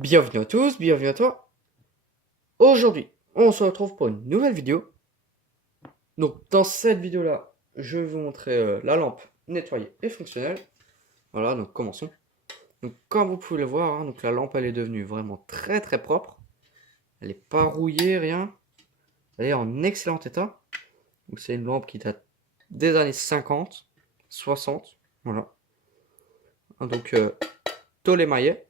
Bienvenue à tous, bienvenue à toi. Aujourd'hui, on se retrouve pour une nouvelle vidéo. Donc dans cette vidéo-là, je vais vous montrer la lampe nettoyée et fonctionnelle. Voilà, donc commençons. Donc comme vous pouvez le voir, hein, donc la lampe elle est devenue vraiment très très propre. Elle n'est pas rouillée, rien. Elle est en excellent état. Donc c'est une lampe qui date des années 50, 60. Voilà. Donc tôle-émaillé.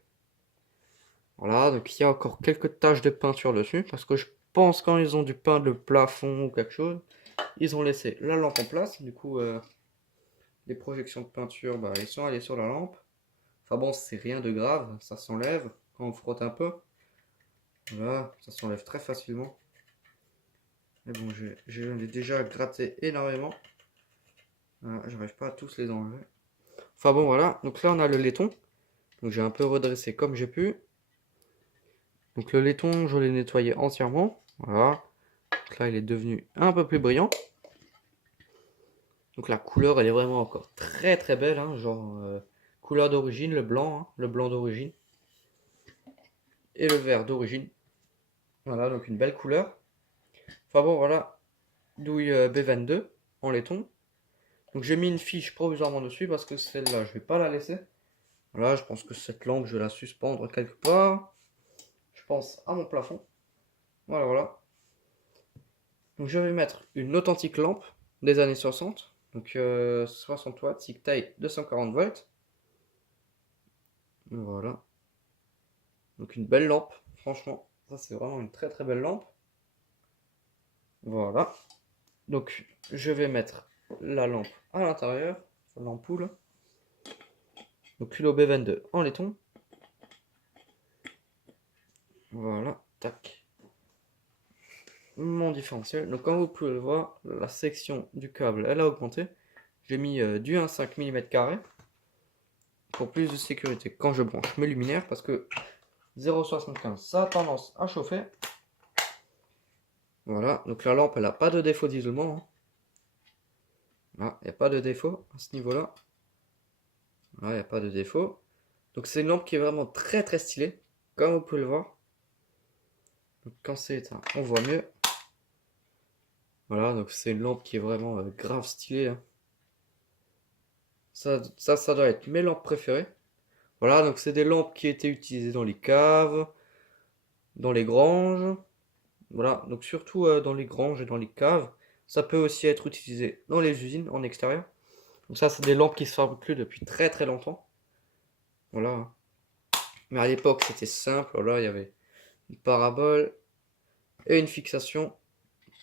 Voilà, donc il y a encore quelques taches de peinture dessus, parce que je pense quand ils ont dû peindre le plafond ou quelque chose, ils ont laissé la lampe en place. Du coup, les projections de peinture, bah, ils sont allés sur la lampe. Enfin bon, c'est rien de grave, ça s'enlève quand on frotte un peu. Voilà, ça s'enlève très facilement. Mais bon, j'en ai déjà gratté énormément. Voilà, j'arrive pas à tous les enlever. Enfin bon, voilà, donc là on a le laiton. Donc j'ai un peu redressé comme j'ai pu. Donc le laiton, je l'ai nettoyé entièrement. Voilà. Donc là, il est devenu un peu plus brillant. Donc la couleur, elle est vraiment encore très très belle. Hein, genre couleur d'origine, le blanc d'origine. Et le vert d'origine. Voilà, donc une belle couleur. Enfin bon, voilà. Douille B22 en laiton. Donc j'ai mis une fiche provisoirement dessus parce que celle-là, je vais pas la laisser. Voilà, je pense que cette lampe, je vais la suspendre quelque part. Je pense à mon plafond. Voilà, voilà. Donc je vais mettre une authentique lampe des années 60. Donc 60 watts, SIG taille 240 volts. Voilà. Donc une belle lampe, franchement. Ça c'est vraiment une très très belle lampe. Voilà. Donc je vais mettre la lampe à l'intérieur, l'ampoule. Donc culot B22 en laiton. Voilà, tac. Mon différentiel. Donc comme vous pouvez le voir, la section du câble elle a augmenté. J'ai mis du 1,5 mm pour plus de sécurité quand je branche mes luminaires parce que 0,75 ça a tendance à chauffer. Voilà, donc la lampe elle n'a pas de défaut d'isolement. Hein. Là, il n'y a pas de défaut à ce niveau-là. Là, il n'y a pas de défaut. Donc c'est une lampe qui est vraiment très très stylée, comme vous pouvez le voir. Donc quand c'est éteint, on voit mieux. Voilà, donc c'est une lampe qui est vraiment grave stylée. Hein. Ça doit être mes lampes préférées. Voilà, donc c'est des lampes qui étaient utilisées dans les caves, dans les granges. Voilà, donc surtout dans les granges et dans les caves. Ça peut aussi être utilisé dans les usines en extérieur. Donc ça, c'est des lampes qui se fabriquent plus depuis très très longtemps. Voilà. Mais à l'époque, c'était simple. Voilà, il y avait une parabole et une fixation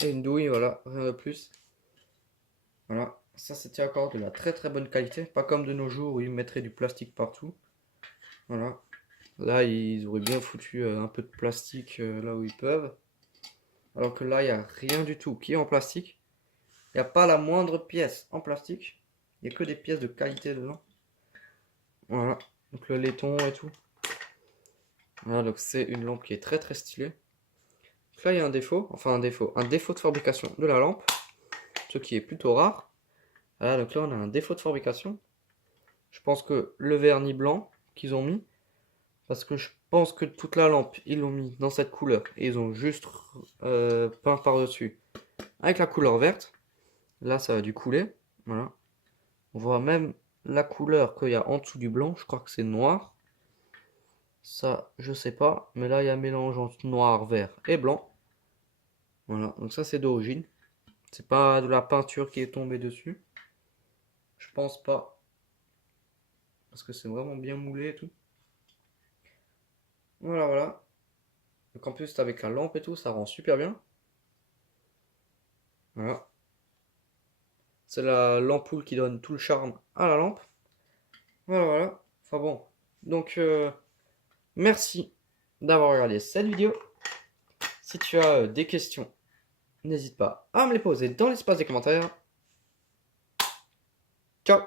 et une douille. Voilà, rien de plus. Voilà, ça c'était encore de la très très bonne qualité. Pas comme de nos jours où ils mettraient du plastique partout. Voilà. Là, ils auraient bien foutu un peu de plastique là où ils peuvent. Alors que là, il n'y a rien du tout qui est en plastique. Il n'y a pas la moindre pièce en plastique. Il n'y a que des pièces de qualité dedans. Voilà. Donc le laiton et tout. Voilà, donc c'est une lampe qui est très très stylée. Donc là, il y a un défaut. Enfin, un défaut de fabrication de la lampe. Ce qui est plutôt rare. Voilà, donc là, on a un défaut de fabrication. Je pense que le vernis blanc qu'ils ont mis. Parce que je pense que toute la lampe, ils l'ont mis dans cette couleur. Et ils ont juste peint par-dessus avec la couleur verte. Là, ça a dû couler. Voilà. On voit même la couleur qu'il y a en dessous du blanc. Je crois que c'est noir. Ça, je sais pas. Mais là, il y a un mélange entre noir, vert et blanc. Voilà. Donc ça, c'est d'origine. C'est pas de la peinture qui est tombée dessus. Je pense pas. Parce que c'est vraiment bien moulé et tout. Voilà, voilà. Donc en plus, avec la lampe et tout, ça rend super bien. Voilà. C'est l'ampoule qui donne tout le charme à la lampe. Voilà, voilà. Enfin bon. Donc, merci d'avoir regardé cette vidéo. Si tu as des questions, n'hésite pas à me les poser dans l'espace des commentaires. Ciao!